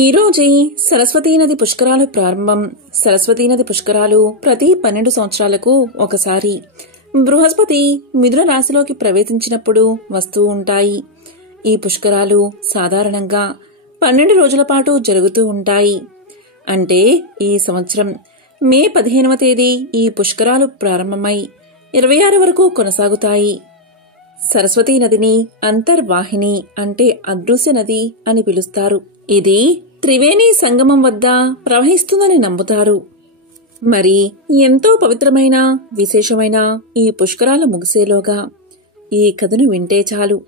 ఈరోజే సరస్వతీ నది పుష్కరాలు ప్రారంభం. సరస్వతీ నది పుష్కరాలు ప్రతి 12 సంవత్సరాలకు ఒకసారి బృహస్పతి మిథున రాశిలోకి ప్రవేశించినప్పుడు వస్తూ ఉంటాయి. ఈ పుష్కరాలు సాధారణంగా 12 రోజుల పాటు జరుగుతూ ఉంటాయి. అంటే ఈ సంవత్సరం మే 15వ తేదీ ఈ పుష్కరాలు ప్రారంభమై 26 వరకు కొనసాగుతాయి. సరస్వతీ నదిని అంతర్వాహిని అంటే అదృశ్య నది అని పిలుస్తారు. ఇది త్రివేణి సంగమం వద్ద ప్రవహిస్తుందని నమ్ముతారు. మరి ఎంతో పవిత్రమైన విశేషమైన ఈ పుష్కరాలు ముగిసేలోగా ఈ కథను వింటే చాలు.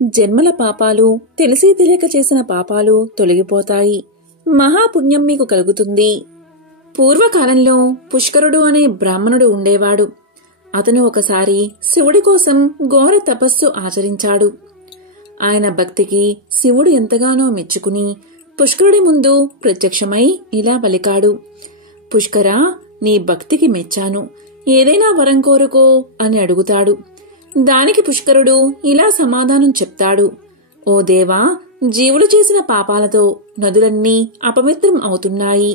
జన్మల పాపాలు, తెలిసి తెలియక చేసిన పాపాలు తొలగిపోతాయి. మహాపుణ్యం మీకు కలుగుతుంది. పూర్వకాలంలో పుష్కరుడు అనే బ్రాహ్మణుడు ఉండేవాడు. అతను ఒకసారి శివుడి కోసం ఘోర తపస్సు ఆచరించాడు. ఆయన భక్తికి శివుడు ఎంతగానో మెచ్చుకుని పుష్కరుడి ముందు ప్రత్యక్షమై ఇలా పలికాడు, పుష్కరా, నీ భక్తికి మెచ్చాను, ఏదైనా వరం కోరుకో అని అడుగుతాడు. దానికి పుష్కరుడు ఇలా సమాధానం చెప్తాడు, ఓ దేవా, జీవులు చేసిన పాపాలతో నదులన్నీ అపవిత్రం అవుతున్నాయి.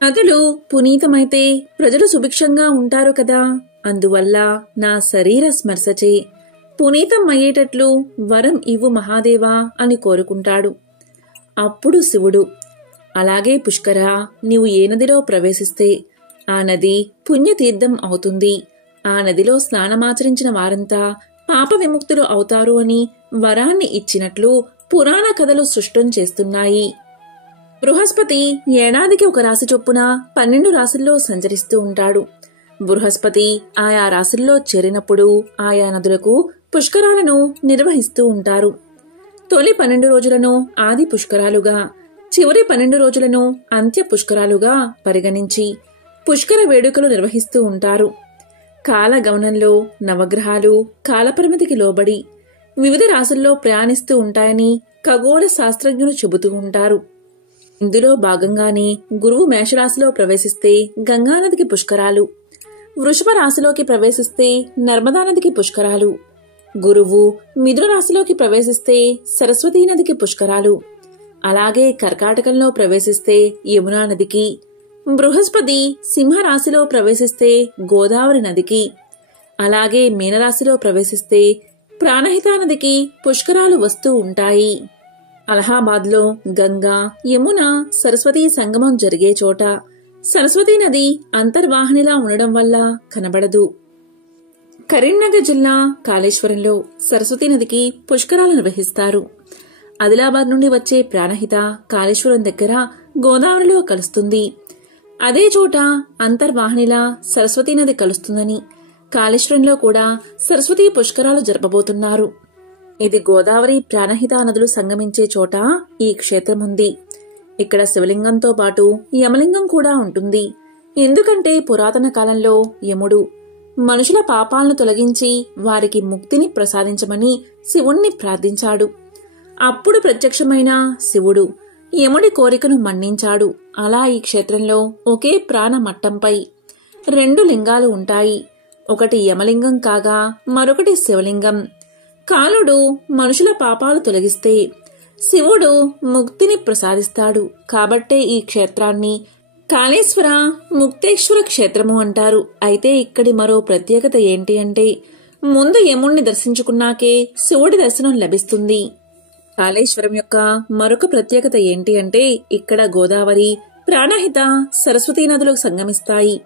నదులు పునీతమైతే ప్రజలు సుభిక్షంగా ఉంటారు కదా, అందువల్ల నా శరీర స్మర్శచే పునీతం అయ్యేటట్లు వరం ఇవ్వు మహాదేవా అని కోరుకుంటాడు. అప్పుడు శివుడు, అలాగే పుష్కరా, నీవు ఏ నదిలో ప్రవేశిస్తే ఆ నది పుణ్యతీర్థం అవుతుంది. ఆ నదిలో స్నానమాచరించిన వారంతా పాప విముక్తులు అవుతారు అని వరాన్ని ఇచ్చినట్లు పురాణ కథలు సృష్టం చేస్తున్నాయి. బృహస్పతి ఏడాదికి ఒక రాశి చొప్పున 12 రాశుల్లో సంచరిస్తూ ఉంటాడు. బృహస్పతి ఆయా రాశుల్లో చేరినప్పుడు ఆయా నదులకు పుష్కరాలను నిర్వహిస్తూ ఉంటారు. తొలి 12 రోజులను ఆది పుష్కరాలుగా, చివరి 12 రోజులను అంత్య పుష్కరాలుగా పరిగణించి పుష్కర వేడుకలు నిర్వహిస్తూ ఉంటారు. కాలగమనంలో నవగ్రహాలు కాలపరిమితికి లోబడి వివిధ రాశుల్లో ప్రయాణిస్తూ ఉంటాయని ఖగోళ శాస్త్రజ్ఞులు చెబుతూ ఉంటారు. ఇందులో భాగంగానే గురువు మేషరాశిలో ప్రవేశిస్తే గంగానదికి పుష్కరాలు, వృషభ రాశిలోకి ప్రవేశిస్తే నర్మదా నదికి పుష్కరాలు, గురువు మిథున రాశిలోకి ప్రవేశిస్తే సరస్వతీ నదికి పుష్కరాలు, అలాగే కర్కాటకంలో ప్రవేశిస్తే యమునా నదికి, బృహస్పతి సింహరాశిలో ప్రవేశిస్తే గోదావరి నదికి, అలాగే మీనరాశిలో ప్రవేశిస్తే ప్రాణహితా నదికి పుష్కరాలు వస్తూ ఉంటాయి. అలహాబాద్లో గంగా, యమున, సరస్వతీ సంగమం జరిగే చోట సరస్వతీ నది అంతర్వాహినిలా ఉండడం వల్ల కనబడదు. కరీంనగర్ జిల్లా కాళేశ్వరంలో సరస్వతీ నదికి పుష్కరాలు నిర్వహిస్తారు. ఆదిలాబాద్ నుండి వచ్చే ప్రాణహిత కాళేశ్వరం దగ్గర గోదావరిలో కలుస్తుంది. అదే చోట అంతర్వాహినిలా సరస్వతీ నది కలుస్తుందని కాళేశ్వరంలో కూడా సరస్వతీ పుష్కరాలు జరపబోతున్నారు. ఇది గోదావరి ప్రాణహిత నదులు సంగమించే చోట ఈ క్షేత్రం ఉంది. ఇక్కడ శివలింగంతో పాటు యమలింగం కూడా ఉంటుంది. ఎందుకంటే పురాతన కాలంలో యముడు మనుషుల పాపాలను తొలగించి వారికి ముక్తిని ప్రసాదించమని శివుణ్ణి ప్రార్థించాడు. అప్పుడు ప్రత్యక్షమైన శివుడు యముడి కోరికను మన్నించాడు. అలా ఈ క్షేత్రంలో ఒకే ప్రాణ మట్టంపై 2 లింగాలు ఉంటాయి. ఒకటి యమలింగం కాగా మరొకటి శివలింగం. కాలుడు మనుషుల పాపాలు తొలగిస్తే శివుడు ముక్తిని ప్రసాదిస్తాడు. కాబట్టే ఈ క్షేత్రాన్ని కాళేశ్వర ముక్తేశ్వర క్షేత్రము అంటారు. అయితే ఇక్కడి మరో ప్రత్యేకత ఏంటి అంటే ముందు యముణ్ణి దర్శించుకున్నాకే శివుడి దర్శనం లభిస్తుంది. కాళేశ్వరం యొక్క మరొక ప్రత్యేకత ఏంటి అంటే ఇక్కడ గోదావరి, ప్రాణహిత, సరస్వతీ నదులు సంగమిస్తాయి.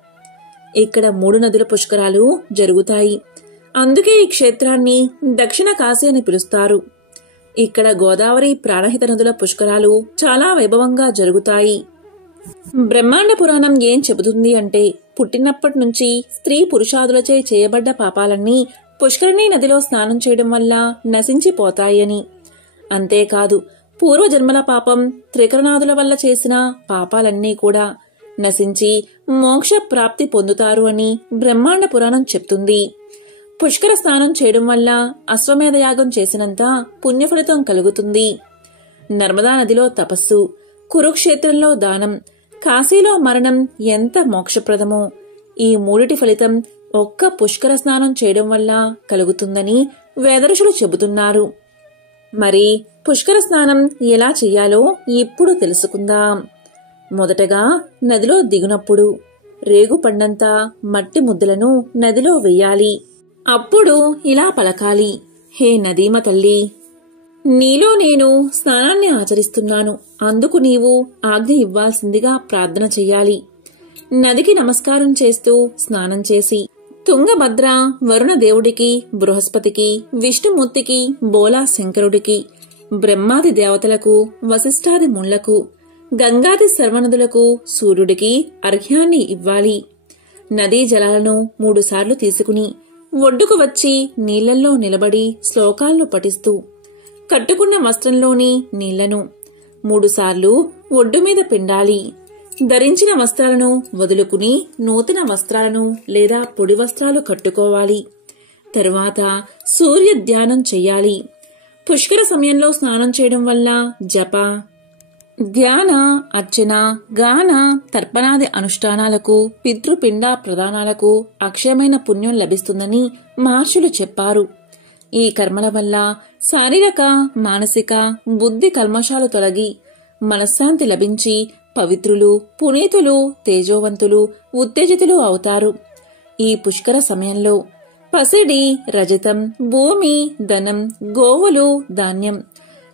ఇక్కడ 3 నదుల పుష్కరాలు జరుగుతాయి. అందుకే ఈ క్షేత్రాన్ని దక్షిణ కాశీ అని పిలుస్తారు. ఇక్కడ గోదావరి, ప్రాణహిత నదుల పుష్కరాలు చాలా వైభవంగా జరుగుతాయి. బ్రహ్మాండ పురాణం ఏం చెబుతుంది అంటే పుట్టినప్పటి నుంచి స్త్రీ పురుషాదులచే చేయబడ్డ పాపాలన్నీ పుష్కరిణీ నదిలో స్నానం చేయడం వల్ల నశించిపోతాయని. అంతేకాదు పూర్వజన్మల పాపం త్రికరణాదుల వల్ల చేసిన పాపాలన్నీ కూడా నశించి మోక్ష ప్రాప్తి పొందుతారు అని బ్రహ్మాండ పురాణం చెప్తుంది. పుష్కర స్నానం చేయడం వల్ల అశ్వమేధ యాగం చేసినంత పుణ్యఫలితం కలుగుతుంది. నర్మదా నదిలో తపస్సు, కురుక్షేత్రంలో దానం, కాశీలో మరణం ఎంత మోక్షప్రదమో ఈ 3 ఫలితం ఒక్క పుష్కర స్నానం చేయడం వల్ల కలుగుతుందని వేదఋషులు చెబుతున్నారు. మరి పుష్కర స్నానం ఎలా చెయ్యాలో ఇప్పుడు తెలుసుకుందాం. మొదటగా నదిలో దిగునప్పుడు రేగు పండంత మట్టి ముద్దలను నదిలో వెయ్యాలి. అప్పుడు ఇలా పలకాలి, హే నదీమ తల్లి, నీలో నేను స్నానాన్ని ఆచరిస్తున్నాను, అందుకు నీవు ఆజ్ఞ ఇవ్వాల్సిందిగా ప్రార్థన చెయ్యాలి. నదికి నమస్కారం చేస్తూ స్నానం చేసి తుంగభద్ర, వరుణ దేవుడికి, బృహస్పతికి, విష్ణుమూర్తికి, బోలా శంకరుడికి, బ్రహ్మాది దేవతలకు, వశిష్ఠాది ముళ్లకు, గంగాది సర్వనదులకు, సూర్యుడికి అర్ఘ్యాన్ని ఇవ్వాలి. నదీ జలాలను 3 సార్లు తీసుకుని ఒడ్డుకు వచ్చి నీళ్లల్లో నిలబడి శ్లోకాలను పఠిస్తూ కట్టుకున్న వస్త్రంలోని నీళ్లను 3 సార్లు ఒడ్డు మీద పిండాలి. ధరించిన వస్త్రాలను వదులుకుని నూతన వస్త్రాలను లేదా పొడి వస్త్రాలు కట్టుకోవాలి. తరువాత సూర్య ధ్యానం చెయ్యాలి. పుష్కర సమయంలో స్నానం చేయడం వల్ల జప, ధ్యాన, అర్చన, గాన, తర్పణాది అనుష్ఠానాలకు, పితృపిండ ప్రదానాలకు అక్షయమైన పుణ్యం లభిస్తుందని మహర్షులు చెప్పారు. ఈ కర్మల వల్ల శారీరక, మానసిక, బుద్ధి కల్మషాలు తొలగి మనశ్శాంతి లభించి పవిత్రులు, పునీతులు, తేజోవంతులు, ఉత్తేజితులు అవుతారు. ఈ పుష్కర సమయంలో పసిడి, రజతం, భూమి, ధనం, గోవులు, ధాన్యం,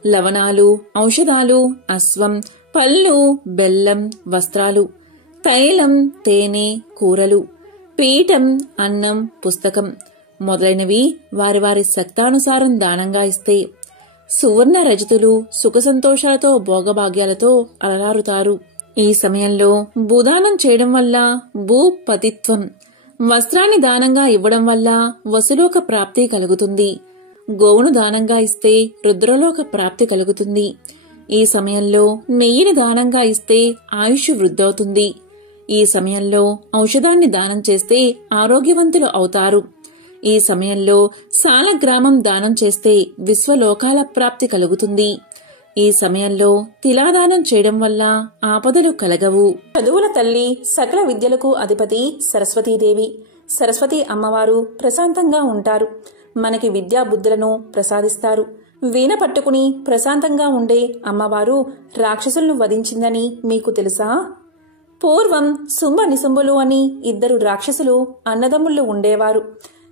లవణాలు, ఔషధాలు, అశ్వం, పళ్ళు, బెల్లం, వస్త్రాలు, తైలం, తేనె, కూరలు, పీఠం, అన్నం, పుస్తకం మొదలైనవి వారి వారి శక్తానుసారం దానంగా ఇస్తే సువర్ణ రజతులు సుఖ సంతోషాలతో భోగభాగ్యాలతో అలరారుతారు. ఈ సమయంలో భూదానం చేయడం వల్ల భూపతిత్వం, వస్త్రాన్ని దానంగా ఇవ్వడం వల్ల వసులోక ప్రాప్తి కలుగుతుంది. గోవును దానంగా ఇస్తే రుద్రలోక ప్రాప్తి కలుగుతుంది. ఈ సమయంలో నెయ్యిని దానంగా ఇస్తే ఆయుష్ వృద్ధవుతుంది. ఈ సమయంలో ఔషధాన్ని దానం చేస్తే ఆరోగ్యవంతులు అవుతారు. ఈ సమయంలో సాలగ్రామం దానం చేస్తే విశ్వలోకాల ప్రాప్తి కలుగుతుంది. ఈ సమయంలో తిలాదానం చేయడం వల్ల ఆపదలు కలగవు. చదువుల తల్లి, సకల విద్యలకు అధిపతి సరస్వతీదేవి. సరస్వతి అమ్మవారు ప్రశాంతంగా ఉంటారు. మనకి విద్యా బుద్ధులను ప్రసాదిస్తారు. వీణ పట్టుకుని ప్రశాంతంగా ఉండే అమ్మవారు రాక్షసులను వధించిందని మీకు తెలుసా? పూర్వం శుంభ నిశుంభులు అని 2 రాక్షసులు అన్నదమ్ముళ్ళు ఉండేవారు.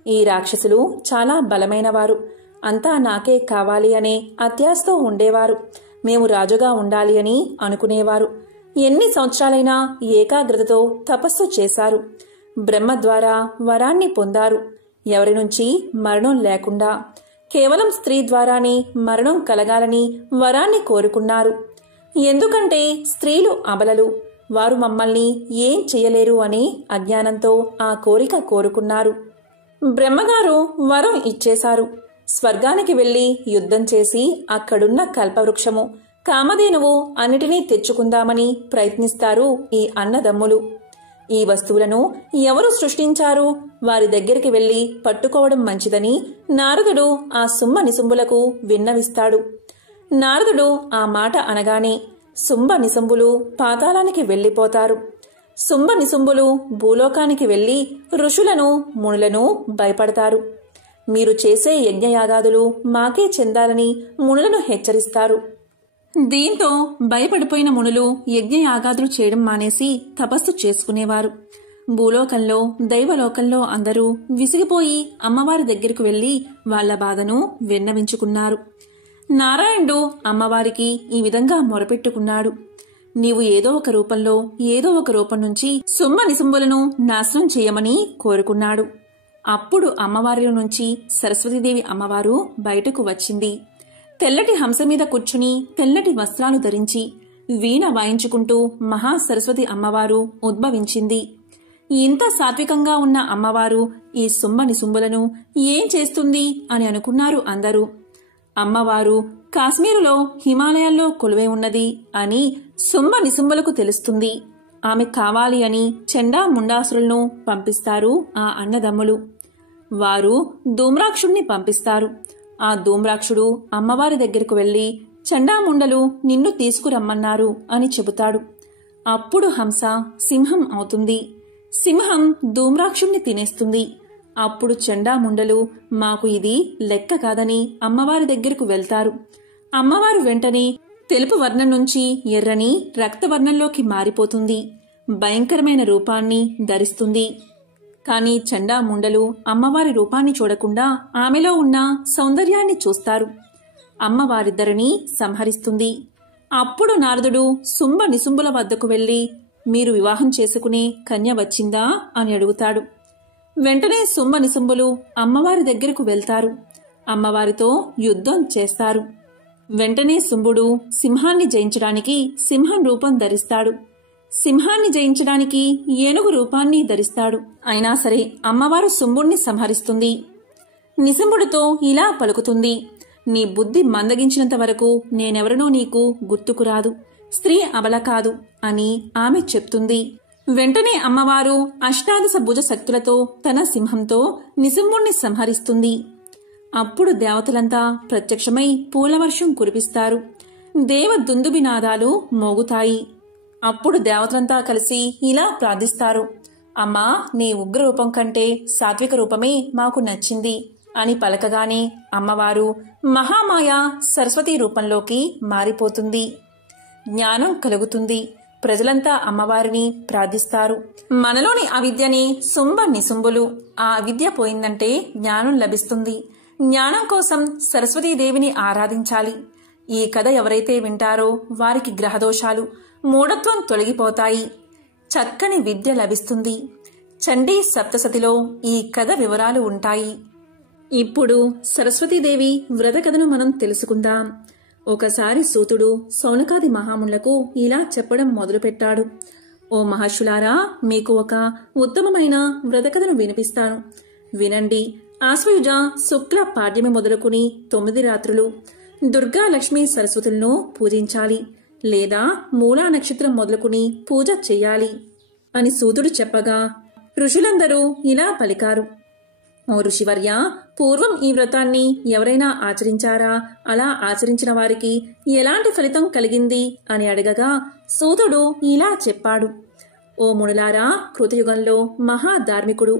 ఈ రాక్షసులు చాలా బలమైనవారు. అంతా నాకే కావాలి అనే అత్యాశతో ఉండేవారు. మేము రాజుగా ఉండాలి అని అనుకునేవారు. ఎన్ని సంవత్సరాలైనా ఏకాగ్రతతో తపస్సు చేశారు. బ్రహ్మ ద్వారా వరాన్ని పొందారు. ఎవరి నుంచి మరణం లేకుండా కేవలం స్త్రీ ద్వారానే మరణం కలగాలని వరాన్ని కోరుకున్నారు. ఎందుకంటే స్త్రీలు అబలలు, వారు మమ్మల్ని ఏం చేయలేరు అని అజ్ఞానంతో ఆ కోరిక కోరుకున్నారు. బ్రహ్మగారు వరం ఇచ్చేశారు. స్వర్గానికి వెళ్లి యుద్ధం చేసి అక్కడున్న కల్పవృక్షము, కామధేనువు అన్నిటినీ తెచ్చుకుందామని ప్రయత్నిస్తారు ఈ అన్నదమ్ములు. ఈ వస్తువులను ఎవరు సృష్టించారు, వారి దగ్గరికి వెళ్లి పట్టుకోవడం మంచిదని నారదుడు ఆ శుంభ నిశుంభులకు విన్నవిస్తాడు. నారదుడు ఆ మాట అనగానే శుంభ నిశుంభులు పాతాళానికి వెళ్లిపోతారు. శుంభ నిశుంభులు భూలోకానికి వెళ్లి ఋషులను, మునులను భయపడతారు. మీరు చేసే యజ్ఞయాగాదులు మాకే చెందాలని మునులను హెచ్చరిస్తారు. దీంతో భయపడిపోయిన మునులు యజ్ఞయాగాదులు చేయడం మానేసి తపస్సు చేసుకునేవారు. భూలోకంలో, దైవలోకంలో అందరూ విసిగిపోయి అమ్మవారి దగ్గరకు వెళ్లి వాళ్ల బాధను విన్నవించుకున్నారు. నారాయణుడు అమ్మవారికి ఈ విధంగా మొరపెట్టుకున్నాడు. నీవు ఏదో ఒక రూపంలో, ఏదో ఒక రూపం నుంచి శుంభ నిశుంభులను నాశనం చేయమని కోరుకున్నాడు. అప్పుడు అమ్మవారిలో నుంచి సరస్వతీదేవి అమ్మవారు బయటకు వచ్చింది. తెల్లటి హంస మీద కూర్చుని తెల్లటి వస్త్రాలు ధరించి వీణ వాయించుకుంటూ మహాసరస్వతి అమ్మవారు ఉద్భవించింది. ఇంత సాత్వికంగా ఉన్న అమ్మవారు ఈ శుంభ నిశుంభులను ఏం చేస్తుంది అని అనుకున్నారు అందరూ. అమ్మవారు కాశ్మీరులో, హిమాలయాల్లో కొలువై ఉన్నది అని శుంభ నిశుంభులకు తెలుస్తుంది. ఆమె కావాలి అని చండా ముండాసురులను పంపిస్తారు ఆ అన్నదమ్ములు. వారు ధూమ్రాక్షుణ్ణి పంపిస్తారు. ఆ ధూమ్రాక్షుడు అమ్మవారి దగ్గరకు వెళ్లి చండాముండలు నిన్ను తీసుకురమ్మన్నారు అని చెబుతాడు. అప్పుడు హంస సింహం అవుతుంది. సింహం ధూమ్రాక్షుణ్ణి తినేస్తుంది. అప్పుడు చండాముండలు మాకు ఇది లెక్క కాదని అమ్మవారి దగ్గరకు వెళ్తారు. అమ్మవారు వెంటనే తెలుపు వర్ణం నుంచి ఎర్రని రక్తవర్ణంలోకి మారిపోతుంది. భయంకరమైన రూపాన్ని ధరిస్తుంది. కాని చండాముండలు అమ్మవారి రూపాన్ని చూడకుండా ఆమెలో ఉన్న సౌందర్యాన్ని చూస్తారు. అమ్మవారిద్దరినీ సంహరిస్తుంది. అప్పుడు నారదుడు శుంభ నిశుంభుల వద్దకు వెళ్లి, మీరు వివాహం చేసుకునే కన్య వచ్చిందా అని అడుగుతాడు. వెంటనే శుంభ నిశుంభులు అమ్మవారి దగ్గరకు వెళ్తారు. అమ్మవారితో యుద్ధం చేస్తారు. వెంటనే శుంభుడు సింహాన్ని జయించడానికి సింహం రూపం ధరిస్తాడు. సింహాన్ని జయించడానికి ఏనుగు రూపాన్ని ధరిస్తాడు. అయినా సరే అమ్మవారు శుంభుణ్ణి సంహరిస్తుంది. నిశుంభుడితో ఇలా పలుకుతుంది, నీ బుద్ధి మందగించినంత వరకు నేనెవరనో నీకు గుర్తుకురాదు. స్త్రీ అబల కాదు అని ఆమె చెప్తుంది. వెంటనే అమ్మవారు అష్టాదశ భుజ శక్తులతో తన సింహంతో నిశుంభుణ్ణి సంహరిస్తుంది. అప్పుడు దేవతలంతా ప్రత్యక్షమై పూలవర్షం కురిపిస్తారు. దేవ దుందుబినాదాలు మోగుతాయి. అప్పుడు దేవతలంతా కలిసి ఇలా ప్రార్థిస్తారు, అమ్మా, నీ ఉగ్ర రూపం కంటే సాత్విక రూపమే మాకు నచ్చింది అని పలకగానే అమ్మవారు మహామాయ సరస్వతి రూపంలోకి మారిపోతుంది. జ్ఞానం కలుగుతుంది. ప్రజలంతా అమ్మవారిని ప్రార్థిస్తారు. మనలోని అవిద్యని శుంభ నిశుంభులు, ఆ అవిద్య పోయిందంటే జ్ఞానం లభిస్తుంది. జ్ఞానం కోసం సరస్వతీదేవిని ఆరాధించాలి. ఈ కథ ఎవరైతే వింటారో వారికి గ్రహదోషాలు, మూఢత్వం తొలగిపోతాయి. చక్కని విద్య లభిస్తుంది. చండీ సప్తసతిలో ఈ కథ వివరాలు ఉంటాయి. ఇప్పుడు సరస్వతీదేవి వ్రత కథను మనం తెలుసుకుందాం. ఒకసారి సూతుడు సౌనకాది మహామునులకు ఇలా చెప్పడం మొదలుపెట్టాడు. ఓ మహర్షులారా, మీకు ఒక ఉత్తమమైన వ్రత కథను వినిపిస్తాను. వినండి. ఆశ్వయుజ శుక్ల పాడ్యమి మొదలుకుని 9 రాత్రులు దుర్గా లక్ష్మీ సరస్వతులను పూజించాలి, లేదా మూలా నక్షత్రం మొదలుకుని పూజ చెయ్యాలి అని సూతుడు చెప్పగా ఋషులందరూ ఇలా పలికారు. ఓ ఋషివర్య, పూర్వం ఈ వ్రతాన్ని ఎవరైనా ఆచరించారా? అలా ఆచరించిన వారికి ఎలాంటి ఫలితం కలిగింది అని అడగగా సూతుడు ఇలా చెప్పాడు. ఓ మునులారా, కృతయుగంలో మహాధార్మికుడు,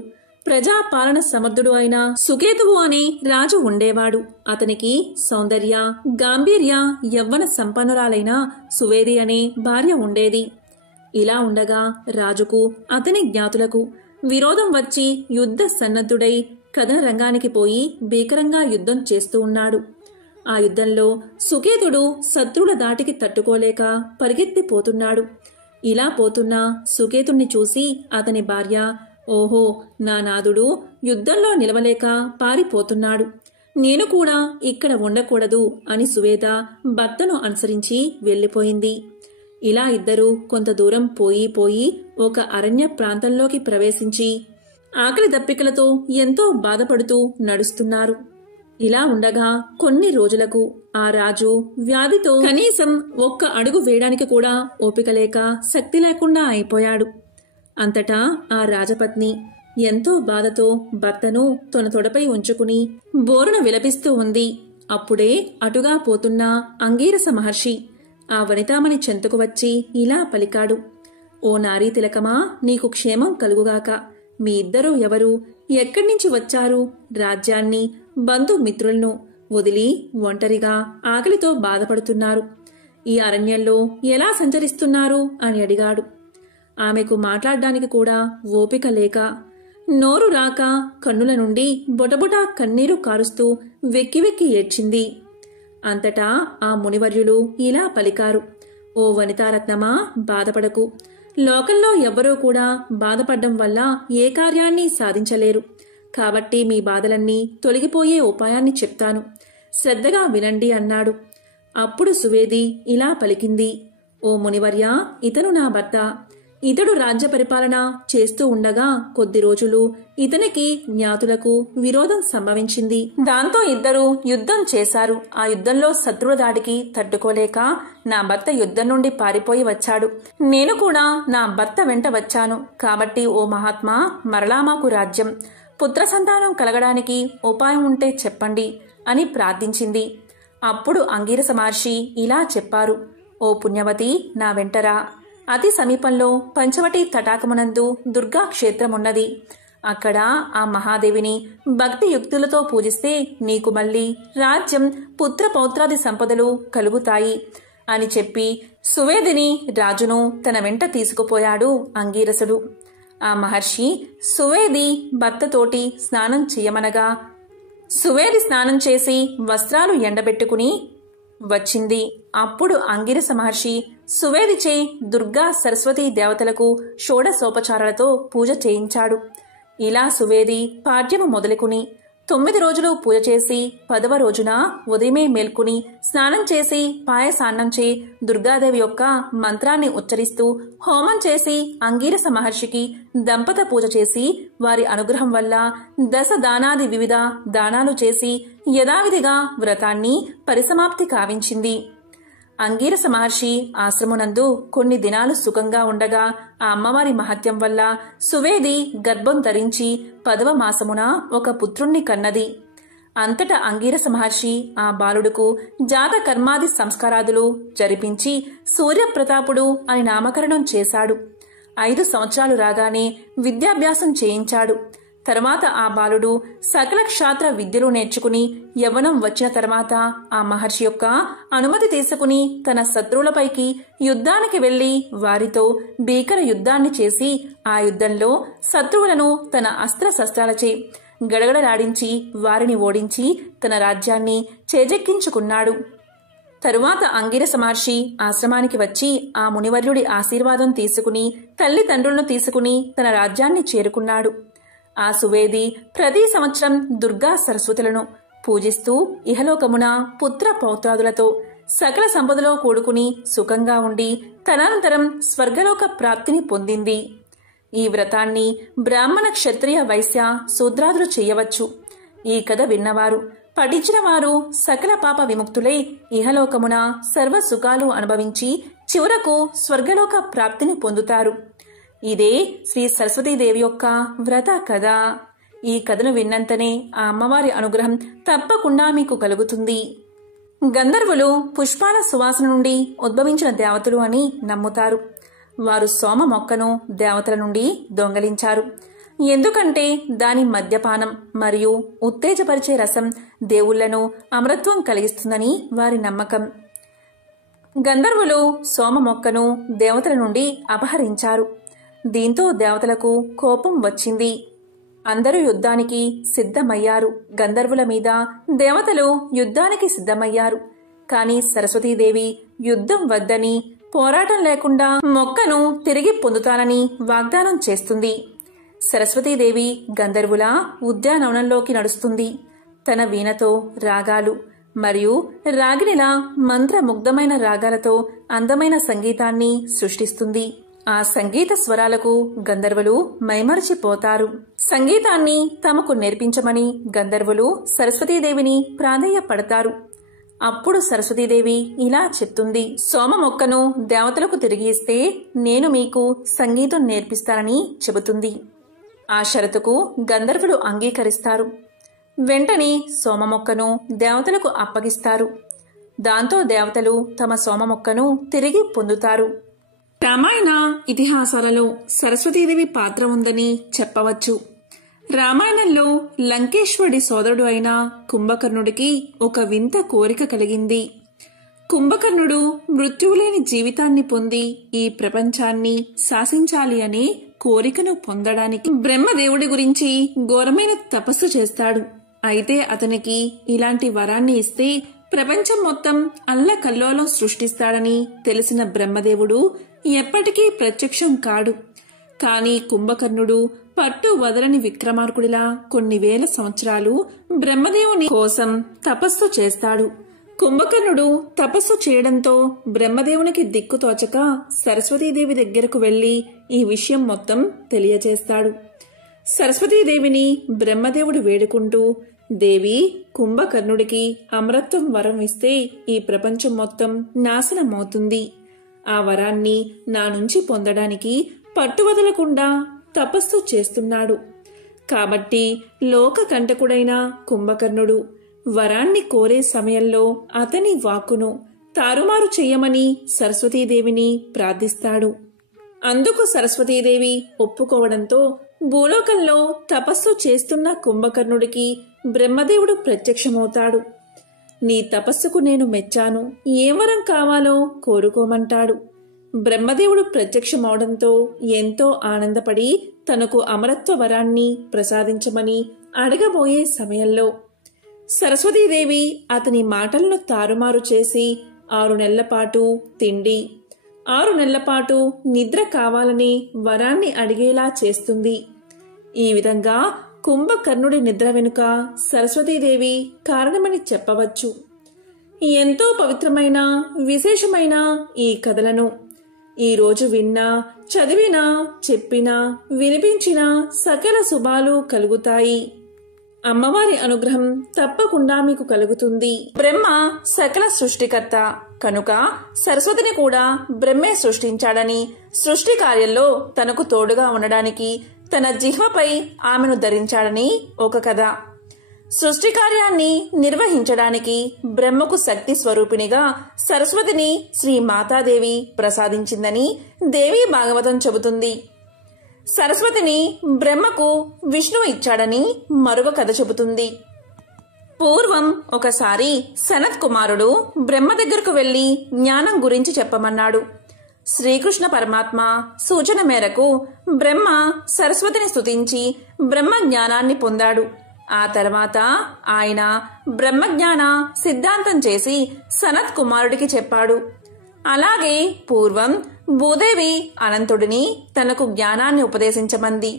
ప్రజాపాలన సమర్థుడు అయిన సుకేతువు అనే రాజు ఉండేవాడు. అతనికి సౌందర్య, గాంభీర్య, యవ్వన సంపన్నురాలైన సువేది అనే భార్య ఉండేది. ఇలా ఉండగా రాజుకు అతని జ్ఞాతులకు విరోధం వచ్చి యుద్ధ సన్నద్ధుడై కథన రంగానికి పోయి భీకరంగా యుద్ధం చేస్తూ ఉన్నాడు. ఆ యుద్ధంలో సుకేతుడు శత్రువుల దాటికి తట్టుకోలేక పరిగెత్తిపోతున్నాడు. ఇలా పోతున్న సుకేతుణ్ణి చూసి అతని భార్య, ఓహో, నా నాదుడు యుద్ధంలో నిలవలేక పారిపోతున్నాడు, నేను కూడా ఇక్కడ ఉండకూడదు అని సువేద భర్తను అనుసరించి వెళ్లిపోయింది. ఇలా ఇద్దరూ కొంత దూరం పోయి ఒక అరణ్య ప్రాంతంలోకి ప్రవేశించి ఆకలి దప్పికలతో ఎంతో బాధపడుతూ నడుస్తున్నారు. ఇలా ఉండగా కొన్ని రోజులకు ఆ రాజు వ్యాధితో కనీసం ఒక్క అడుగు వేయడానికి కూడా ఓపిక లేక శక్తి లేకుండా అయిపోయాడు. అంతటా ఆ రాజపత్ని ఎంతో బాధతో భర్తను తన తొడపై ఉంచుకుని బోరున విలపిస్తూ ఉంది. అప్పుడే అటుగా పోతున్న అంగీరస మహర్షి ఆ వనితామణి చెంతకు వచ్చి ఇలా పలికాడు. ఓ నారీ తిలకమా, నీకు క్షేమం కలుగుగాక. మీ ఇద్దరూ ఎవరు? ఎక్కడ్నించి వచ్చారు? రాజ్యాన్ని, బంధుమిత్రులను వదిలి ఒంటరిగా ఆకలితో బాధపడుతున్నారు. ఈ అరణ్యంలో ఎలా సంచరిస్తున్నారు అని అడిగాడు. ఆమెకు మాట్లాడడానికి కూడా ఓపిక లేక, నోరు రాక కన్నుల నుండి బొటబొటా కన్నీరు కారుస్తూ వెక్కి వెక్కి ఏడ్చింది. అంతటా ఆ మునివర్యులు ఇలా పలికారు. ఓ వనితారత్నమా, బాధపడకు. లోకంలో ఎవ్వరూ కూడా బాధపడ్డం వల్ల ఏ కార్యాన్ని సాధించలేరు. కాబట్టి మీ బాధలన్నీ తొలగిపోయే ఉపాయాన్ని చెప్తాను, శ్రద్ధగా వినండి అన్నాడు. అప్పుడు సువేది ఇలా పలికింది. ఓ మునివర్య, ఇతను నా భర్త. ఇతడు రాజ్య పరిపాలన చేస్తూ ఉండగా కొద్ది రోజులు ఇతనికి జ్ఞాతులకు విరోధం సంభవించింది. దాంతో ఇద్దరు యుద్ధం చేశారు. ఆ యుద్ధంలో శత్రువుల దాడికి తట్టుకోలేక నా భర్త యుద్ధం నుండి పారిపోయి వచ్చాడు. నేను కూడా నా భర్త వెంట వచ్చాను. కాబట్టి ఓ మహాత్మా, మరలా మాకు రాజ్యం, పుత్ర సంతానం కలగడానికి ఉపాయం ఉంటే చెప్పండి అని ప్రార్థించింది. అప్పుడు అంగీరస మహర్షి ఇలా చెప్పారు. ఓ పుణ్యవతి, నా వెంటరా. అతి సమీపంలో పంచవటి తటాకమునందు దుర్గా క్షేత్రమున్నది. అక్కడ ఆ మహాదేవిని భక్తి యుక్తులతో పూజిస్తే నీకు మళ్ళీ రాజ్యం, పుత్ర పౌత్రాది సంపదలు కలుగుతాయి అని చెప్పి సువేదిని రాజును తన వెంట తీసుకుపోయాడు అంగీరసుడు. ఆ మహర్షి సువేది భర్తతోటి స్నానం చేయమనగా సువేది స్నానం చేసి వస్త్రాలు ఎండబెట్టుకుని వచ్చింది. అప్పుడు అంగిరస మహర్షి సువేదిచే దుర్గా, సరస్వతీ దేవతలకు షోడశోపచారాలతో పూజ చేయించాడు. ఇలా సువేది పాడ్యము మొదలుకుని 9 రోజులు పూజ చేసి 10వ రోజున ఉదయమే మేల్కొని స్నానం చేసి పాయసాన్నంచే దుర్గాదేవి యొక్క మంత్రాన్ని ఉచ్చరిస్తూ హోమం చేసి అంగీరస మహర్షికి దంపత పూజ చేసి వారి అనుగ్రహం వల్ల 10 దానాది వివిధ దానాలు చేసి యథావిధిగా వ్రతాన్ని పరిసమాప్తి కావించింది. అంగీరస మహర్షి ఆశ్రమునందు కొన్ని దినాలు సుఖంగా ఉండగా ఆ అమ్మవారి మహత్యం వల్ల సువేది గర్భం ధరించి 10వ మాసమున ఒక పుత్రుణ్ణి కన్నది. అంతటా అంగీరస మహర్షి ఆ బాలుడుకు జాత కర్మాది సంస్కారాదులు జరిపించి సూర్యప్రతాపుడు అని నామకరణం చేశాడు. 5 సంవత్సరాలు రాగానే విద్యాభ్యాసం చేయించాడు. తర్వాత ఆ బాలుడు సకల క్షాత్ర విద్యలు నేర్చుకుని యవ్వనం వచ్చిన తర్వాత ఆ మహర్షి యొక్క అనుమతి తీసుకుని తన శత్రువులపైకి యుద్ధానికి వెళ్లి వారితో భీకర యుద్ధాన్ని చేసి ఆ యుద్ధంలో శత్రువులను తన అస్త్ర శస్త్రాలచే గడగడలాడించి వారిని ఓడించి తన రాజ్యాన్ని చేజెక్కించుకున్నాడు. తరువాత అంగిరస మహర్షి ఆశ్రమానికి వచ్చి ఆ మునివర్యుడి ఆశీర్వాదం తీసుకుని తల్లిదండ్రులను తీసుకుని తన రాజ్యాన్ని చేరుకున్నాడు. ఆ సువేది ప్రతి సంవత్సరం దుర్గా సరస్వతులను పూజిస్తూ ఇహలోకమున పుత్ర పౌత్రాదులతో సకల సంపదలో కూడుకుని సుఖంగా ఉండి తదనంతరం స్వర్గలోక ప్రాప్తిని పొందింది. ఈ వ్రతాన్ని బ్రాహ్మణ, క్షత్రియ, వైశ్య, శూద్రాదులు చేయవచ్చు. ఈ కథ విన్నవారు, పఠించిన వారు సకల పాప విముక్తులై ఇహలోకమున సర్వ సుఖాలు అనుభవించి చివరకు స్వర్గలోక ప్రాప్తిని పొందుతారు. ఇదే శ్రీ సరస్వతీదేవి యొక్క వ్రత కథ. ఈ కథను విన్నంతనే ఆ అమ్మవారి అనుగ్రహం తప్పకుండా మీకు కలుగుతుంది. గంధర్వులు పుష్పాల సువాసన నుండి ఉద్భవించిన దేవతలు అని నమ్ముతారు. వారు సోమ మొక్కను దేవతల నుండి దొంగలించారు. ఎందుకంటే దాని మద్యపానం మరియు ఉత్తేజపరిచే రసం దేవుళ్లను అమరత్వం కలిగిస్తుందని వారి నమ్మకం. గంధర్వులు సోమ మొక్కను దేవతల నుండి అపహరించారు. దీంతో దేవతలకు కోపం వచ్చింది. అందరూ యుద్ధానికి సిద్ధమయ్యారు. గంధర్వుల మీద దేవతలు యుద్ధానికి సిద్ధమయ్యారు. కాని సరస్వతీదేవి యుద్ధం వద్దని, పోరాటం లేకుండా మొక్కను తిరిగి పొందుతానని వాగ్దానం చేస్తుంది. సరస్వతీదేవి గంధర్వుల ఉద్యానవనంలోకి నడుస్తుంది. తన వీణతో రాగాలు మరియు రాగిణిలా మంత్రముగ్ధమైన రాగాలతో అందమైన సంగీతాన్ని సృష్టిస్తుంది. ఆ సంగీత స్వరాలకు గంధర్వులు మైమరచిపోతారు. సంగీతాన్ని తమకు నేర్పించమని గంధర్వులు సరస్వతీదేవిని ప్రాధేయపడతారు. అప్పుడు సరస్వతీదేవి ఇలా చెప్తుంది: సోమ మొక్కను దేవతలకు తిరిగి ఇస్తే నేను మీకు సంగీతం నేర్పిస్తానని చెబుతుంది. ఆ షరతుకు గంధర్వులు అంగీకరిస్తారు. వెంటనే సోమ మొక్కను దేవతలకు అప్పగిస్తారు. దాంతో దేవతలు తమ సోమ మొక్కను తిరిగి పొందుతారు. రామాయణ ఇతిహాసాలలో సరస్వతీదేవి పాత్ర ఉందని చెప్పవచ్చు. రామాయణంలో లంకేశ్వరుడి సోదరుడు అయిన కుంభకర్ణుడికి ఒక వింత కోరిక కలిగింది. కుంభకర్ణుడు మృత్యువులేని జీవితాన్ని పొంది ఈ ప్రపంచాన్ని శాసించాలి అనే కోరికను పొందడానికి బ్రహ్మదేవుడి గురించి ఘోరమైన తపస్సు చేస్తాడు. అయితే అతనికి ఇలాంటి వరాన్ని ఇస్తే ప్రపంచం మొత్తం అల్లకల్లోలం సృష్టిస్తాడని తెలిసిన బ్రహ్మదేవుడు ఎప్పటికీ ప్రత్యక్షం కాడు. కాని కుంభకర్ణుడు పట్టు వదలని విక్రమార్కుడిలా కొన్ని వేల సంవత్సరాలు బ్రహ్మదేవుని కోసం తపస్సు చేస్తాడు. కుంభకర్ణుడు తపస్సు చేయడంతో బ్రహ్మదేవునికి దిక్కుతోచక సరస్వతీదేవి దగ్గరకు వెళ్లి ఈ విషయం మొత్తం తెలియజేస్తాడు. సరస్వతీదేవిని బ్రహ్మదేవుడు వేడుకుంటూ, దేవి, కుంభకర్ణుడికి అమరత్వం వరం ఇస్తే ఈ ప్రపంచం మొత్తం నాశనమవుతుంది. ఆ వరాన్ని నా నుంచి పొందడానికి పట్టువదలకుండా తపస్సు చేస్తున్నాడు. కాబట్టి లోకకంటకుడైన కుంభకర్ణుడు వరాన్ని కోరే సమయంలో అతని వాక్కును తారుమారు చెయ్యమని సరస్వతీదేవిని ప్రార్థిస్తాడు. అందుకు సరస్వతీదేవి ఒప్పుకోవడంతో భూలోకంలో తపస్సు చేస్తున్న కుంభకర్ణుడికి బ్రహ్మదేవుడు ప్రత్యక్షమవుతాడు. నీ తపస్సుకు నేను మెచ్చాను, ఏ వరం కావాలో కోరుకోమంటాడు. బ్రహ్మదేవుడు ప్రత్యక్షమవడంతో ఎంతో ఆనందపడి తనకు అమరత్వ వరాన్ని ప్రసాదించమని అడగబోయే సమయంలో సరస్వతీదేవి అతని మాటలను తారుమారు చేసి 6 నెలల పాటు తిండి, 6 నెలల పాటు నిద్ర కావాలని వరాన్ని అడిగేలా చేస్తుంది. ఈ విధంగా కుంభకర్ణుడి నిద్ర వెనుక సరస్వతీదేవి కారణమని చెప్పవచ్చు. ఎంతో పవిత్రమైన విశేషమైన ఈ కథలను ఈరోజు విన్నా, చదివినా, చెప్పినా, వినిపించినా సకల శుభాలు కలుగుతాయి. అమ్మవారి అనుగ్రహం తప్పకుండా మీకు కలుగుతుంది. బ్రహ్మ సకల సృష్టికర్త కనుక సరస్వతిని కూడా బ్రహ్మే సృష్టించాడని, సృష్టి కార్యంలో తనకు తోడుగా ఉండడానికి తన జిహ్వపై ఆమెను ధరించాడని ఒక కథ. సృష్టి కార్యాన్ని నిర్వహించడానికి బ్రహ్మకు శక్తి స్వరూపిణిగా సరస్వతిని శ్రీ మాతాదేవి ప్రసాదించిందని దేవీ భాగవతం చెబుతుంది. సరస్వతిని బ్రహ్మకు విష్ణువు ఇచ్చాడని మరొక కథ చెబుతుంది. పూర్వం ఒకసారి సనత్ కుమారుడు బ్రహ్మ దగ్గరకు వెళ్లి జ్ఞానం గురించి చెప్పమన్నాడు. శ్రీకృష్ణ పరమాత్మ సూచన మేరకు బ్రహ్మ సరస్వతిని స్తుతించి బ్రహ్మ జ్ఞానాన్ని పొందాడు. ఆ తర్వాత ఆయన బ్రహ్మజ్ఞాన సిద్ధాంతం చేసి సనత్ కుమారుడికి చెప్పాడు. అలాగే పూర్వం భూదేవి అనంతుడిని తనకు జ్ఞానాన్ని ఉపదేశించమంది.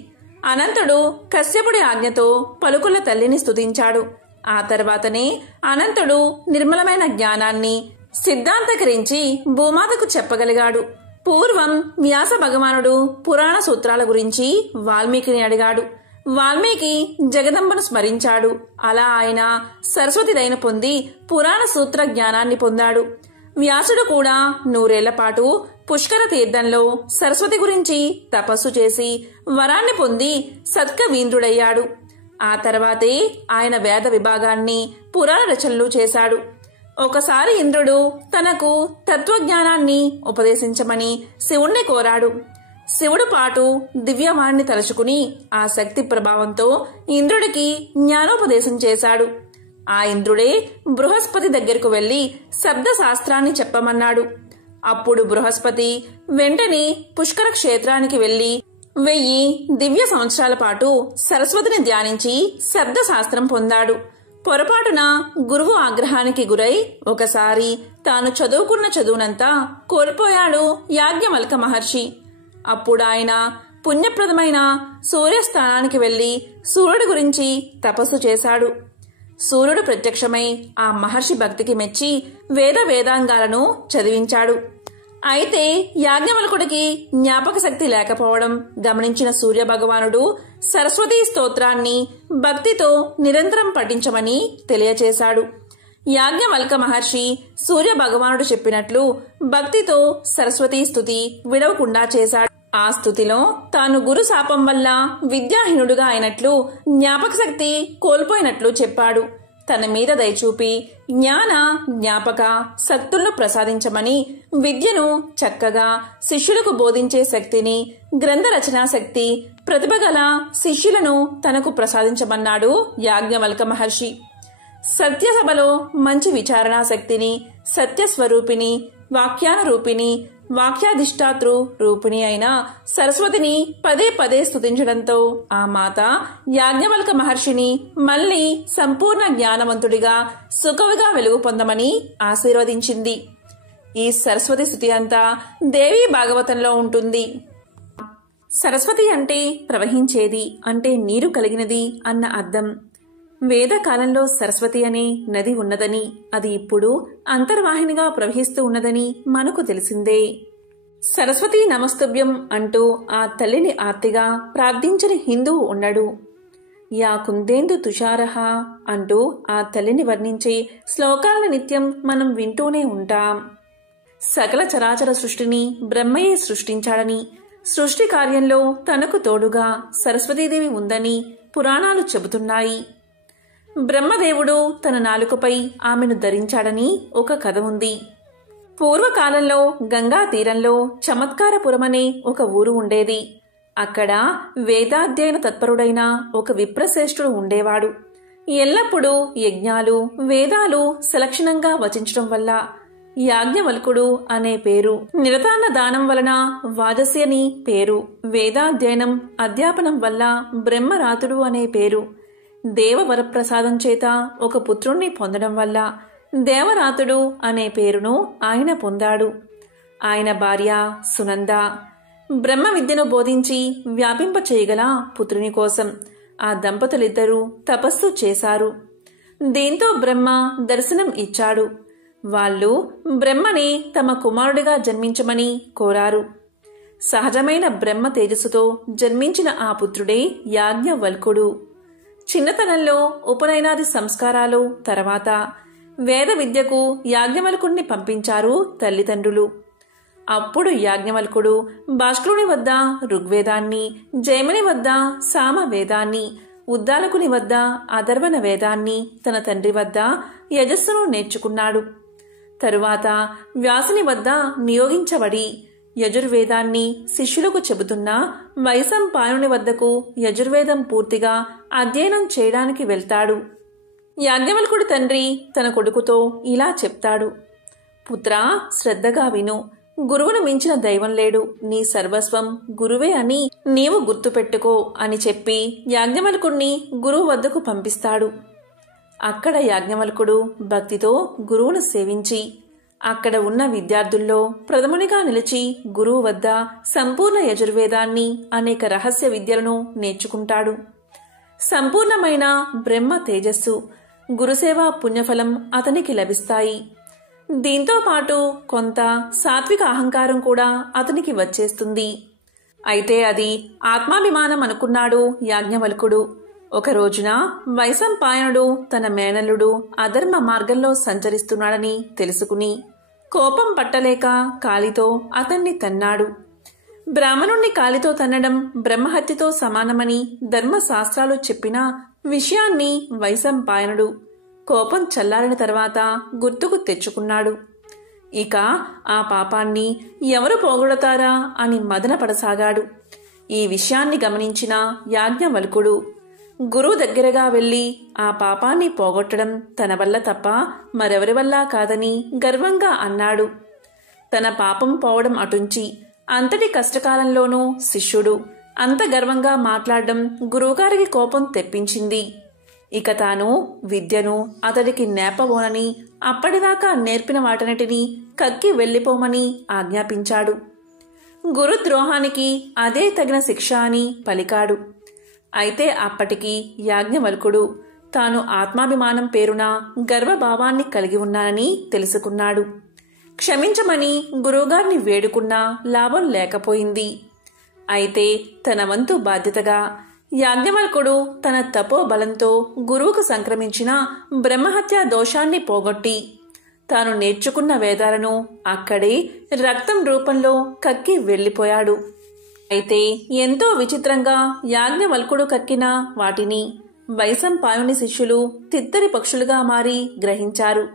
అనంతుడు కశ్యపుడి ఆజ్ఞతో పలుకుల తల్లిని స్తుతించాడు. ఆ తర్వాతనే అనంతుడు నిర్మలమైన జ్ఞానాన్ని సిద్ధాంతకరించి భూమాతకు చెప్పగలిగాడు. పూర్వం వ్యాస భగవానుడు పురాణ సూత్రాల గురించి వాల్మీకిని అడిగాడు. వాల్మీకి జగదంబను స్మరించాడు. అలా ఆయన సరస్వతి దయను పొంది పురాణ సూత్ర జ్ఞానాన్ని పొందాడు. వ్యాసుడు కూడా 100 ఏళ్ల పాటు పుష్కర తీర్థంలో సరస్వతి గురించి తపస్సు చేసి వరాన్ని పొంది సత్కవీంద్రుడయ్యాడు. ఆ తర్వాతే ఆయన వేద విభాగాన్ని పురాణ రచనలు చేశాడు. ఒకసారి ఇంద్రుడు తనకు తత్వజ్ఞానాన్ని ఉపదేశించమని శివుణ్ణి కోరాడు. శివుడు పాటు దివ్యవాణ్ణి తలుచుకుని ఆ శక్తి ప్రభావంతో ఇంద్రుడికి జ్ఞానోపదేశం చేశాడు. ఆ ఇంద్రుడే బృహస్పతి దగ్గరకు వెళ్లి శబ్ద శాస్త్రాన్ని చెప్పమన్నాడు. అప్పుడు బృహస్పతి వెంటనే పుష్కర క్షేత్రానికి వెళ్లి 1000 దివ్య సంవత్సరాల పాటు సరస్వతిని ధ్యానించి శబ్ద శాస్త్రం పొందాడు. పొరపాటున గురువు ఆగ్రహానికి గురై ఒకసారి తాను చదువుకున్న చదువునంతా కోల్పోయాడు యాజ్ఞవల్క మహర్షి. అప్పుడు ఆయన పుణ్యప్రదమైన సూర్యస్థానానికి వెళ్లి సూర్యుడి గురించి తపస్సు చేశాడు. సూర్యుడు ప్రత్యక్షమై ఆ మహర్షి భక్తికి మెచ్చి వేదాంగాలను చదివించాడు. అయితే యాజ్ఞవల్కుడికి జ్ఞాపక శక్తి లేకపోవడం గమనించిన సూర్య భగవానుడు సరస్వతీ స్తోత్రాన్ని భక్తితో నిరంతరం పఠించమని తెలియచేశాడు. యాజ్ఞవల్క మహర్షి సూర్య భగవానుడు చెప్పినట్లు భక్తితో సరస్వతీ స్తుతి విడవకుండా చేశాడు. ఆ స్తుతిలో తాను గురు శాపం వల్ల విద్యాహీనుడుగా అయినట్లు, జ్ఞాపక శక్తి కోల్పోయినట్లు చెప్పాడు. తన మీద దయచూపి జ్ఞాన జ్ఞాపక శక్తులను ప్రసాదించమని, విద్యను చక్కగా శిష్యులకు బోధించే శక్తిని, గ్రంథ రచనా శక్తి, ప్రతిభగల శిష్యులను తనకు ప్రసాదించమన్నాడు యాజ్ఞవల్క మహర్షి. సత్యసభలో మంచి విచారణా శక్తిని, సత్యస్వరూపిణి, వాక్యాన రూపిణి, వాక్యాధిష్టాతృ రూపిణి అయిన సరస్వతిని పదే పదే స్తుతించడంతో ఆ మాత యాజ్ఞవల్క మహర్షిని మళ్లీ సంపూర్ణ జ్ఞానవంతుడిగా సుఖవిగా వెలుగు పొందమని ఆశీర్వదించింది. ఈ సరస్వతి స్తుతి అంతా దేవీ భాగవతంలో ఉంటుంది. సరస్వతి అంటే ప్రవహించేది, అంటే నీరు కలిగినది అన్న అర్థం. వేదకాలంలో సరస్వతి అనే నది ఉన్నదని, అది ఇప్పుడు అంతర్వాహినిగా ప్రవహిస్తూ ఉన్నదని మనకు తెలిసిందే. సరస్వతీ నమస్తుభ్యం అంటూ ఆ తల్లిని ఆర్తిగా ప్రార్థించని హిందువు ఉండడు. యా కుందేందు తుషారహ అంటూ ఆ తల్లిని వర్ణించే శ్లోకాలను నిత్యం మనం వింటూనే ఉంటాం. సకల చరాచర సృష్టిని బ్రహ్మయే సృష్టించాడని, సృష్టి కార్యంలో తనకు తోడుగా సరస్వతీదేవి ఉందని పురాణాలు చెబుతున్నాయి. బ్రహ్మదేవుడు తన నాలుకపై ఆమెను ధరించాడని ఒక కథ ఉంది. పూర్వకాలంలో గంగా తీరంలో చమత్కారపురమనే ఒక ఊరు ఉండేది. అక్కడ వేదాధ్యయన తత్పరుడైన ఒక విప్రశ్రేష్ఠుడు ఉండేవాడు. ఎల్లప్పుడూ యజ్ఞాలు, వేదాలు సలక్షణంగా వచించడం వల్ల యాజ్ఞవల్కుడు అనే పేరు, నిరతాన్న దానం వలన వాజసి అని పేరు, వేదాధ్యయనం అధ్యాపనం వల్ల బ్రహ్మరాతుడు అనే పేరు, దేవవరప్రసాదం చేత ఒక పుత్రుణ్ణి పొందడం వల్ల దేవరాతుడు అనే పేరును ఆయన పొందాడు. ఆయన భార్య సునంద బ్రహ్మ విద్యను బోధించి వ్యాపింప చేయగల పుత్రుని కోసం ఆ దంపతులిద్దరూ తపస్సు చేశారు. దీంతో బ్రహ్మ దర్శనం ఇచ్చాడు. వాళ్ళు బ్రహ్మని తమ కుమారుడిగా జన్మించమని కోరారు. సహజమైన బ్రహ్మ తేజస్సుతో జన్మించిన ఆ పుత్రుడే యాజ్ఞవల్కుడు. చిన్నతనంలో ఉపనయనాది సంస్కారాలు తర్వాత వేద విద్యకు యాజ్ఞవల్కుణ్ణి పంపించారు తల్లిదండ్రులు. అప్పుడు యాజ్ఞవల్కుడు భాస్కరుని వద్ద ఋగ్వేదాన్ని, జైమిని వద్ద సామవేదాన్ని, ఉద్దాలకుని వద్ద అథర్వణ వేదాన్ని, తన తండ్రి వద్ద యజస్సును నేర్చుకున్నాడు. తరువాత వ్యాసుని వద్ద నియోగించబడి యజుర్వేదాన్ని శిష్యులకు చెబుతున్న వైశంపాయనుని వద్దకు యజుర్వేదం పూర్తిగా అధ్యయనం చేయడానికి వెళ్తాడు. యాజ్ఞవల్కుడి తండ్రి తన కొడుకుతో ఇలా చెప్తాడు: పుత్రా, శ్రద్ధగా విను. గురువును మించిన దైవం లేడు. నీ సర్వస్వం గురువే అని నీవు గుర్తుపెట్టుకో అని చెప్పి యాజ్ఞవల్కుణ్ణి గురువు వద్దకు పంపిస్తాడు. అక్కడ యాజ్ఞవల్కుడు భక్తితో గురువును సేవించి అక్కడ ఉన్న విద్యార్థుల్లో ప్రథమునిగా నిలిచి గురువు వద్ద సంపూర్ణ యజుర్వేదాన్ని, అనేక రహస్య విద్యలను నేర్చుకుంటాడు. సంపూర్ణమైన బ్రహ్మ తేజస్సు, గురుసేవ పుణ్యఫలం అతనికి లభిస్తాయి. దీంతో పాటు కొంత సాత్విక అహంకారం కూడా అతనికి వచ్చేస్తుంది. అయితే అది ఆత్మాభిమానం అనుకున్నాడు యాజ్ఞవల్కుడు. ఒక రోజున వైశంపాయనుడు తన మేనల్లుడు అధర్మ మార్గంలో సంచరిస్తున్నాడని తెలుసుకుని కోపం పట్టలేక కాలితో అతన్ని తన్నాడు. బ్రాహ్మణుణ్ణి కాలితో తన్నడం బ్రహ్మహత్యతో సమానమని ధర్మశాస్త్రాలు చెప్పిన విషయాన్ని వైశంపాయనుడు కోపం చల్లారిన తర్వాత గుర్తుకు తెచ్చుకున్నాడు. ఇక ఆ పాపాన్ని ఎవరు పోగొడతారా అని మదనపడసాగాడు. ఈ విషయాన్ని గమనించిన యాజ్ఞవల్కుడు గురువు దగ్గరగా వెళ్లి ఆ పాపాన్ని పోగొట్టడం తన వల్ల తప్ప మరెవరి వల్ల కాదని గర్వంగా అన్నాడు. తన పాపం పోవడం అటుంచి అంతటి కష్టకాలంలోనూ శిష్యుడు అంత గర్వంగా మాట్లాడడం గురువుగారికి కోపం తెప్పించింది. ఇక తాను విద్యను అతడికి నేర్పబోనని, అప్పటిదాకా నేర్పిన వాటన్నిటినీ కక్కి వెళ్లిపోమని ఆజ్ఞాపించాడు. గురుద్రోహానికి అదే తగిన శిక్ష అని పలికాడు. అయితే అప్పటికి యాజ్ఞవల్కుడు తాను ఆత్మాభిమానం పేరున గర్వభావాన్ని కలిగి ఉన్నానని తెలుసుకున్నాడు. క్షమించమని గురువుగారిని వేడుకున్నా లాభం లేకపోయింది. అయితే తన వంతు బాధ్యతగా యాజ్ఞవల్కుడు తన తపోబలంతో గురువుకు సంక్రమించిన బ్రహ్మహత్యా దోషాన్ని పోగొట్టి తాను నేర్చుకున్న వేదాలను అక్కడే రక్తం రూపంలో కక్కి వెళ్లిపోయాడు. అయితే ఎంతో విచిత్రంగా యాజ్ఞవల్కుడు కక్కిన వాటిని వైశంపాయుని శిష్యులు తిత్తరి పక్షులుగా మారి గ్రహించారు.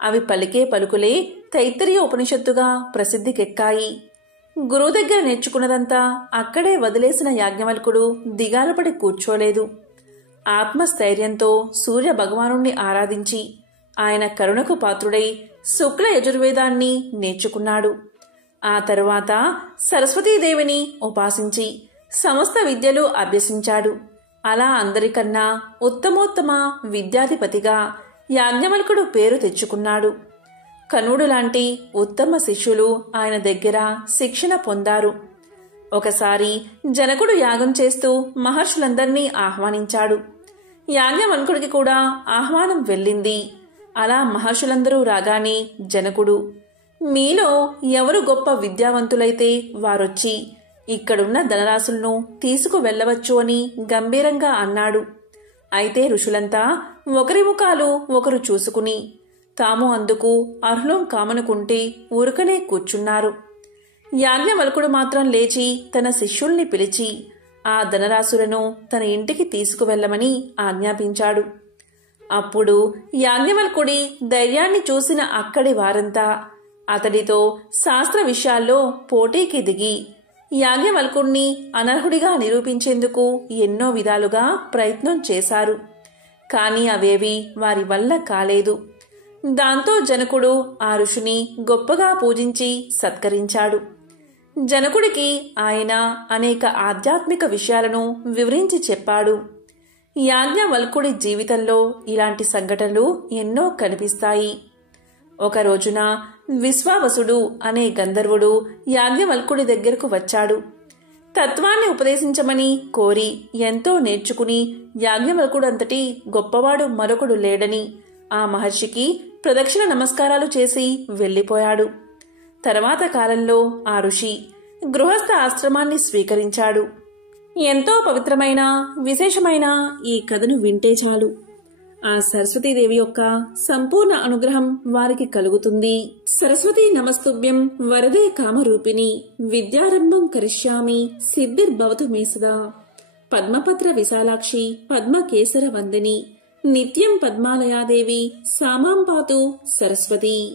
అవి పలికే పలుకులే తైత్తరీయ ఉపనిషత్తుగా ప్రసిద్ధికెక్కాయి. గురువు దగ్గర నేర్చుకున్నదంతా అక్కడే వదిలేసిన యాజ్ఞవల్కుడు దిగాలపడి కూర్చోలేదు. ఆత్మస్థైర్యంతో సూర్య భగవానుణ్ణి ఆరాధించి ఆయన కరుణకు పాత్రుడై శుక్ల యజుర్వేదాన్ని నేర్చుకున్నాడు. ఆ తరువాత సరస్వతీదేవిని ఉపాసించి సమస్త విద్యలు అభ్యసించాడు. అలా అందరికన్నా ఉత్తమోత్తమ విద్యాధిపతిగా యాజ్ఞవల్కుడు పేరు తెచ్చుకున్నాడు. కనుడు లాంటి ఉత్తమ శిష్యులు ఆయన దగ్గర శిక్షణ పొందారు. ఒకసారి జనకుడు యాగం చేస్తూ మహర్షులందర్నీ ఆహ్వానించాడు. యాజ్ఞవల్కుడికి కూడా ఆహ్వానం వెళ్ళింది. అలా మహర్షులందరూ రాగానే జనకుడు, మీలో ఎవరు గొప్ప విద్యావంతులైతే వారొచ్చి ఇక్కడున్న ధనరాశులను తీసుకు వెళ్లవచ్చు అని గంభీరంగా అన్నాడు. అయితే ఋషులంతా ఒకరి ముఖాలు ఒకరు చూసుకుని తాము అందుకు అర్హులం కామనుకుంటే ఊరుకనే కూర్చున్నారు. యాజ్ఞవల్కుడు మాత్రం లేచి తన శిష్యుల్ని పిలిచి ఆ ధనరాశులను తన ఇంటికి తీసుకువెళ్లమని ఆజ్ఞాపించాడు. అప్పుడు యాజ్ఞవల్కుడి ధైర్యాన్ని చూసిన అక్కడి వారంతా అతడితో శాస్త్ర విషయాల్లో పోటీకి దిగి యాజ్ఞవల్కుణ్ణి అనర్హుడిగా నిరూపించేందుకు ఎన్నో విధాలుగా ప్రయత్నం చేశారు. కాని అవేవి వారి వల్ల కాలేదు. దాంతో జనకుడు ఆ ఋషిని గొప్పగా పూజించి సత్కరించాడు. జనకుడికి ఆయన అనేక ఆధ్యాత్మిక విషయాలను వివరించి చెప్పాడు. యాజ్ఞవల్కుడి జీవితంలో ఇలాంటి సంఘటనలు ఎన్నో కనిపిస్తాయి. ఒక రోజున విశ్వావసుడు అనే గంధర్వుడు యాజ్ఞవల్కుడి దగ్గరకు వచ్చాడు. తత్వాన్ని ఉపదేశించమని కోరి ఎంతో నేర్చుకుని యాజ్ఞవల్కుడంతటి గొప్పవాడు మరొకడు లేడని ఆ మహర్షికి ప్రదక్షిణ నమస్కారాలు చేసి వెళ్లిపోయాడు. తర్వాత కాలంలో ఆ ఋషి గృహస్థ ఆశ్రమాన్ని స్వీకరించాడు. ఎంతో పవిత్రమైన విశేషమైన ఈ కథను వింటే చాలు ఆ సరస్వతీదేవి యొక్క సంపూర్ణ అనుగ్రహం వారికి కలుగుతుంది. సరస్వతీ నమస్తుభ్యం వరదే కామరూపిణి విద్యారంభం కరిష్యామి సిద్ధిర్భవతు మే సదా పద్మపత్ర విశాలాక్షి పద్మకేసర వందిని నిత్యం పద్మాలయాదేవి సామాం పాతు సరస్వతి.